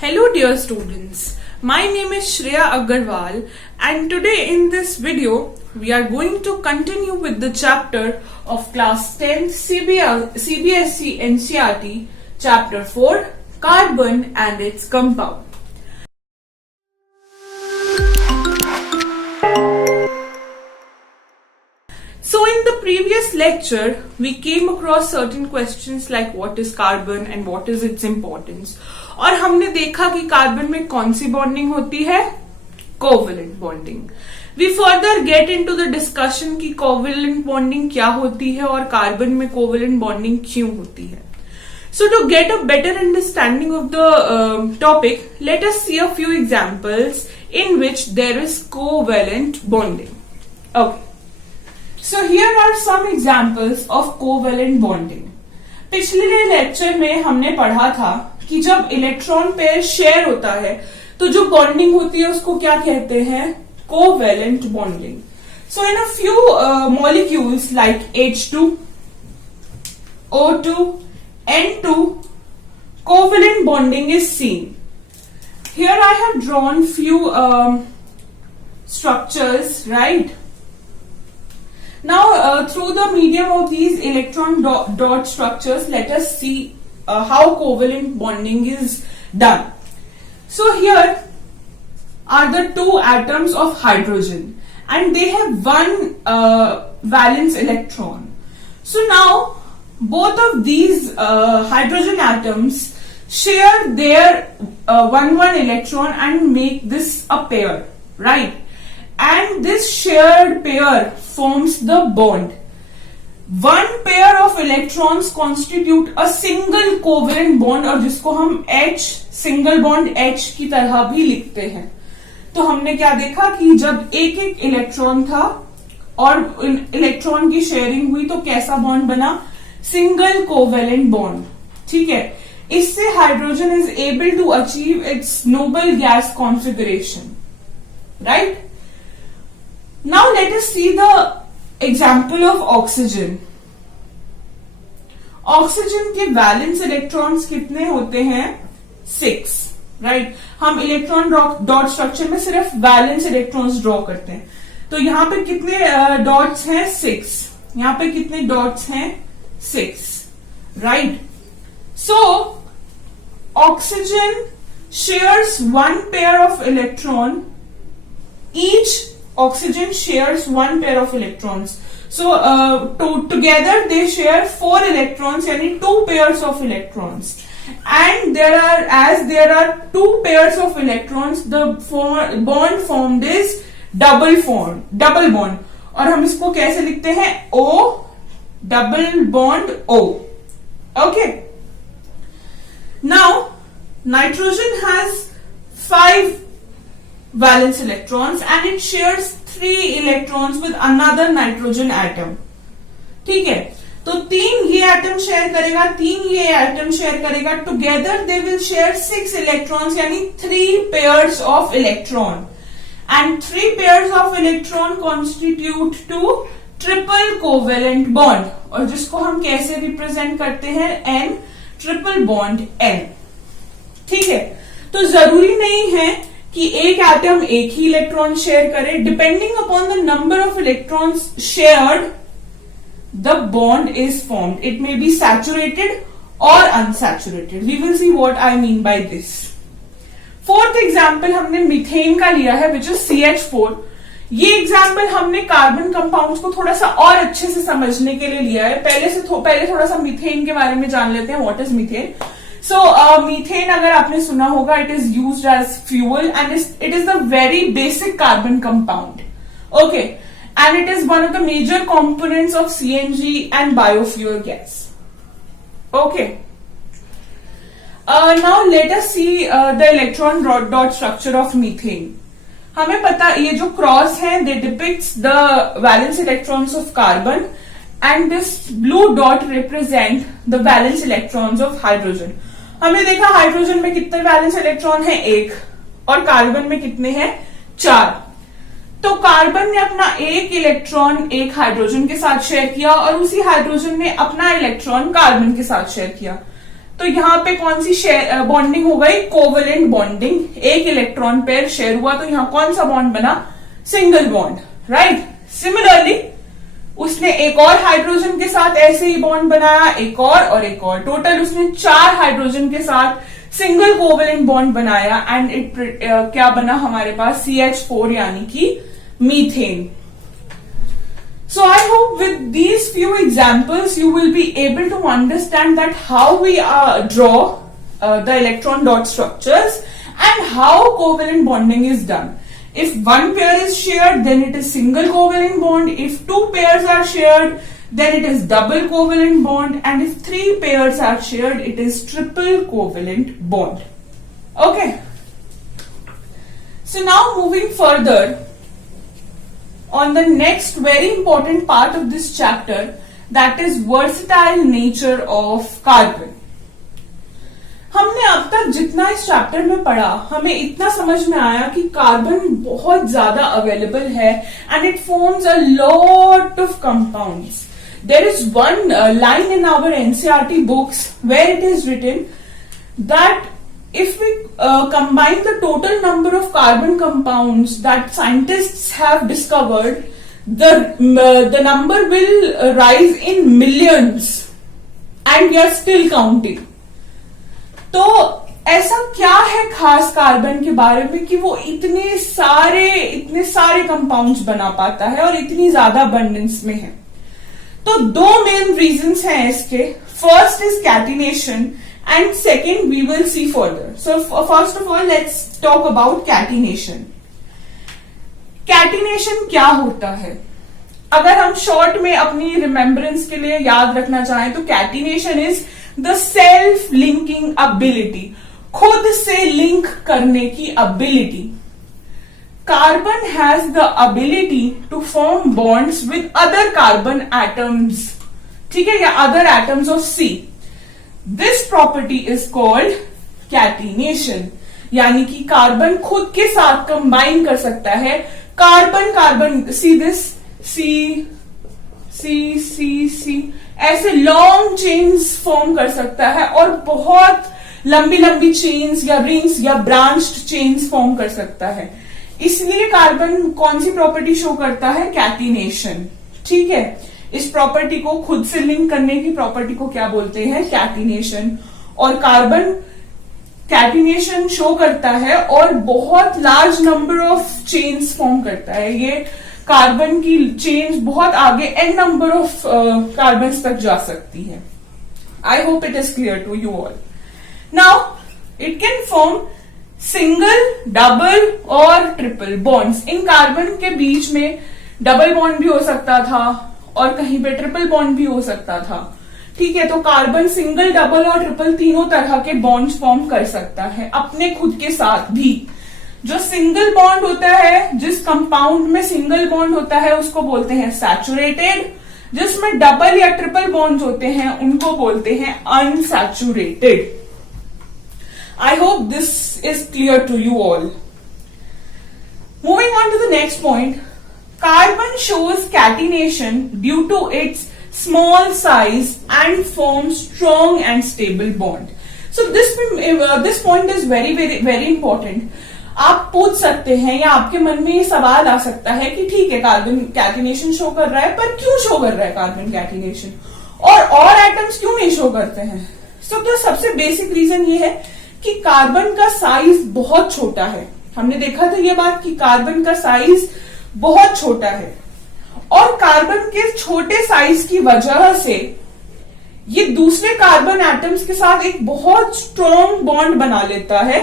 Hello dear students, my name is Shreya Agarwal and today in this video we are going to continue with the chapter of class 10 CBSE NCERT chapter 4 Carbon and its compound. So in the previous lecture, we came across certain questions like what is carbon and what is its importance. और हमने देखा कि carbon में कौन सी bonding होती है, covalent bonding. We further get into the discussion कि covalent bonding क्या होती है और कार्बन में कोवेलेंट बॉन्डिंग क्यों होती है. So to get a better understanding of the topic, let us see a few examples in which there is covalent bonding. Okay. So here are some examples of covalent bonding. पिछले lecture में हमने पढ़ा था कि जब electron pair share होता है तो जो बॉन्डिंग होती है उसको क्या कहते हैं, covalent bonding. So in a few molecules like H2, O2, N2, covalent bonding is seen. Here I have drawn few structures, right? Now, through the medium of these electron dot structures, let us see how covalent bonding is done. So here are the two atoms of hydrogen and they have one valence electron. So now both of these hydrogen atoms share their one electron and make this a pair, right? And this shared pair forms the bond. One pair of electrons constitute a single covalent bond और जिसको हम H single bond H की तरह भी लिखते हैं. तो हमने क्या देखा कि जब एक एक इलेक्ट्रॉन था और इलेक्ट्रॉन की शेयरिंग हुई तो कैसा बॉन्ड बना, सिंगल कोवेलेंट बॉन्ड. ठीक है, इससे hydrogen is able to achieve its noble gas configuration, right. Now let us see the example of oxygen. Oxygen के वैलेंस इलेक्ट्रॉन्स कितने होते हैं, 6, राइट. हम इलेक्ट्रॉन डॉट स्ट्रक्चर में सिर्फ वैलेंस इलेक्ट्रॉन्स ड्रॉ करते हैं. तो यहां पे कितने डॉट्स हैं, 6. यहां पे कितने डॉट्स हैं, 6, right. So oxygen shares one pair of electron. Each oxygen shares one pair of electrons. So together they share 4 electrons, yani 2 pairs of electrons. And there are 2 pairs of electrons, the bond formed is double bond. और हम इसको कैसे लिखते हैं, O double bond O. Okay. Now nitrogen has 5 valence electrons and it shares 3 electrons with another nitrogen atom. ठीक है, तो 3 ये एटम शेयर करेगा, 3 ये एटम शेयर करेगा. Together they will share 6 electrons, यानी 3 pairs of electron. And 3 pairs of electron constitute to triple covalent bond, और जिसको हम कैसे रिप्रेजेंट करते हैं, N ट्रिपल बॉन्ड N. ठीक है, तो जरूरी नहीं है कि एक एटम एक ही इलेक्ट्रॉन शेयर करे. Depending upon the number of electrons shared the bond is formed. It may be saturated और unsaturated. We will see what I mean by this. Fourth example हमने मीथेन का लिया है, विच इज CH4. ये example हमने carbon compounds को थोड़ा सा और अच्छे से समझने के लिए लिया है. पहले थोड़ा सा मीथेन के बारे में जान लेते हैं. What is methane. So methane अगर आपने सुना होगा, it is used as fuel and it is the very basic carbon compound. Okay, and it is one of the major components of CNG and biofuel gas. Okay. Now let us see the electron dot structure of methane. हमें पता ये जो cross है, they depicts the valence electrons of carbon and this blue dot represent the valence electrons of hydrogen. हमने देखा hydrogen में कितने valence electron है, 1, और कार्बन में कितने हैं, 4. तो कार्बन ने अपना एक इलेक्ट्रॉन एक हाइड्रोजन के साथ शेयर किया और उसी हाइड्रोजन ने अपना इलेक्ट्रॉन कार्बन के साथ शेयर किया. तो यहाँ पे कौन सी बॉन्डिंग हो गई, कोवेलेंट बॉन्डिंग, एक इलेक्ट्रॉन पेयर शेयर हुआ तो यहाँ कौन सा बॉन्ड बना, सिंगल बॉन्ड, राइट। सिमिलरली उसने एक और हाइड्रोजन के साथ ऐसे ही बॉन्ड बनाया, एक और एक और, टोटल उसने 4 हाइड्रोजन के साथ सिंगल कोवेलेंट बॉन्ड बनाया एंड इट क्या बना हमारे पास, CH4 यानी कि methane. So I hope with these few examples you will be able to understand that how we draw the electron dot structures and how covalent bonding is done. If one pair is shared, then it is single covalent bond. If 2 pairs are shared, then it is double covalent bond. And if 3 pairs are shared, it is triple covalent bond. Okay. So now moving further, on the next very important part of this chapter, that is versatile nature of carbon. हमने अब तक जितना इस chapter में पढ़ा, हमें इतना समझ में आया कि कार्बन बहुत ज्यादा अवेलेबल है and it forms a lot of compounds. There is one line in our NCERT books where it is written that if we combine the total number of carbon compounds that scientists have discovered, the number will rise in millions and we are still counting. तो ऐसा क्या है खास carbon के बारे में कि वो इतने सारे कंपाउंड्स बना पाता है और इतनी ज्यादा अबंडेंस में है? तो 2 मेन रीजंस हैं इसके. First is catenation and second we will see further. So first of all let's talk about catenation. Catenation क्या होता है? अगर हम शॉर्ट में अपनी रिमेम्बरेंस के लिए याद रखना चाहें तो catenation is the self linking ability, खुद से लिंक करने की ability. Carbon has the ability to form bonds with other carbon atoms, ठीक है, या other atoms of C. This property is called catenation. यानी कि कार्बन खुद के साथ कंबाइन कर सकता है. कार्बन सी दिस सी ऐसे लॉन्ग चेन्स फॉर्म कर सकता है और बहुत लंबी चेन्स या रिंग्स या ब्रांच्ड चेन्स फॉर्म कर सकता है. इसलिए कार्बन कौन सी प्रॉपर्टी शो करता है, कैटिनेशन. ठीक है, इस प्रॉपर्टी को खुद से लिंक करने की प्रॉपर्टी को क्या बोलते हैं, कैटिनेशन. और कार्बन कैटिनेशन शो करता है और बहुत large number of chains form करता है. ये कार्बन की चेन्स बहुत आगे एन नंबर ऑफ कार्बन तक जा सकती है. I hope it is clear to you all. Now it can form single, double और ट्रिपल बॉन्ड्स. इन कार्बन के बीच में डबल बॉन्ड भी हो सकता था और कहीं पे ट्रिपल बॉन्ड भी हो सकता था. ठीक है, तो कार्बन सिंगल, डबल और ट्रिपल तीनों तरह के बॉन्ड्स फॉर्म कर सकता है अपने खुद के साथ भी. जो सिंगल बॉन्ड होता है, जिस कंपाउंड में सिंगल बॉन्ड होता है उसको बोलते हैं सैचुरेटेड. जिसमें डबल या ट्रिपल बॉन्ड्स होते हैं उनको बोलते हैं unsaturated. I hope this is clear to you all. Moving on to the next point. Carbon shows catenation due to its small size and forms strong and stable bond. So this point is very important. आप पूछ सकते हैं या आपके मन में ये सवाल आ सकता है कि ठीक है, कार्बन कैटिनेशन शो कर रहा है, पर क्यों शो कर रहा है कार्बन कैटिनेशन और एटम्स क्यों नहीं शो करते हैं? तो सबसे बेसिक रीजन ये है कि कार्बन का साइज बहुत छोटा है. हमने देखा था ये बात कि कार्बन का साइज बहुत छोटा है और कार्बन के छोटे साइज की वजह से ये दूसरे कार्बन एटम्स के साथ एक बहुत स्ट्रॉन्ग बॉन्ड बना लेता है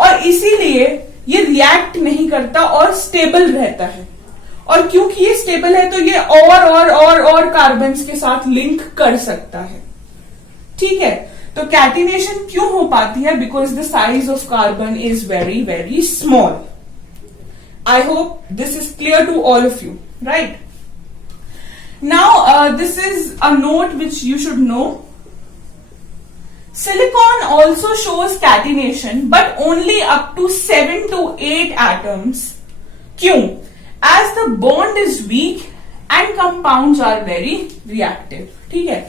और इसीलिए ये रिएक्ट नहीं करता और स्टेबल रहता है. और क्योंकि ये स्टेबल है तो ये और कार्बन्स के साथ लिंक कर सकता है. ठीक है, तो कैटिनेशन क्यों हो पाती है? Because the size of carbon is very small. I hope this is clear to all of you, right? Now, this is a note which you should know. Silicon also shows catenation, but only up to 7 to 8 atoms. क्यों? As the bond is weak and compounds are very reactive. ठीक है,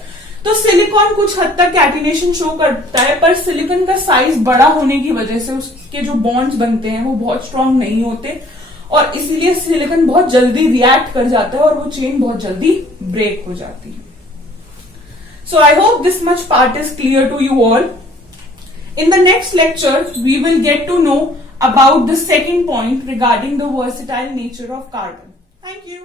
तो silicon कुछ हद तक catenation show करता है, पर सिलिकॉन का साइज बड़ा होने की वजह से उसके जो बॉन्ड्स बनते हैं वो बहुत स्ट्रांग नहीं होते, और इसीलिए सिलिकॉन बहुत जल्दी रिएक्ट कर जाता है और वो चेन बहुत जल्दी ब्रेक हो जाती है. So I hope this much part is clear to you all. In the next lecture, we will get to know about the second point regarding the versatile nature of carbon. Thank you.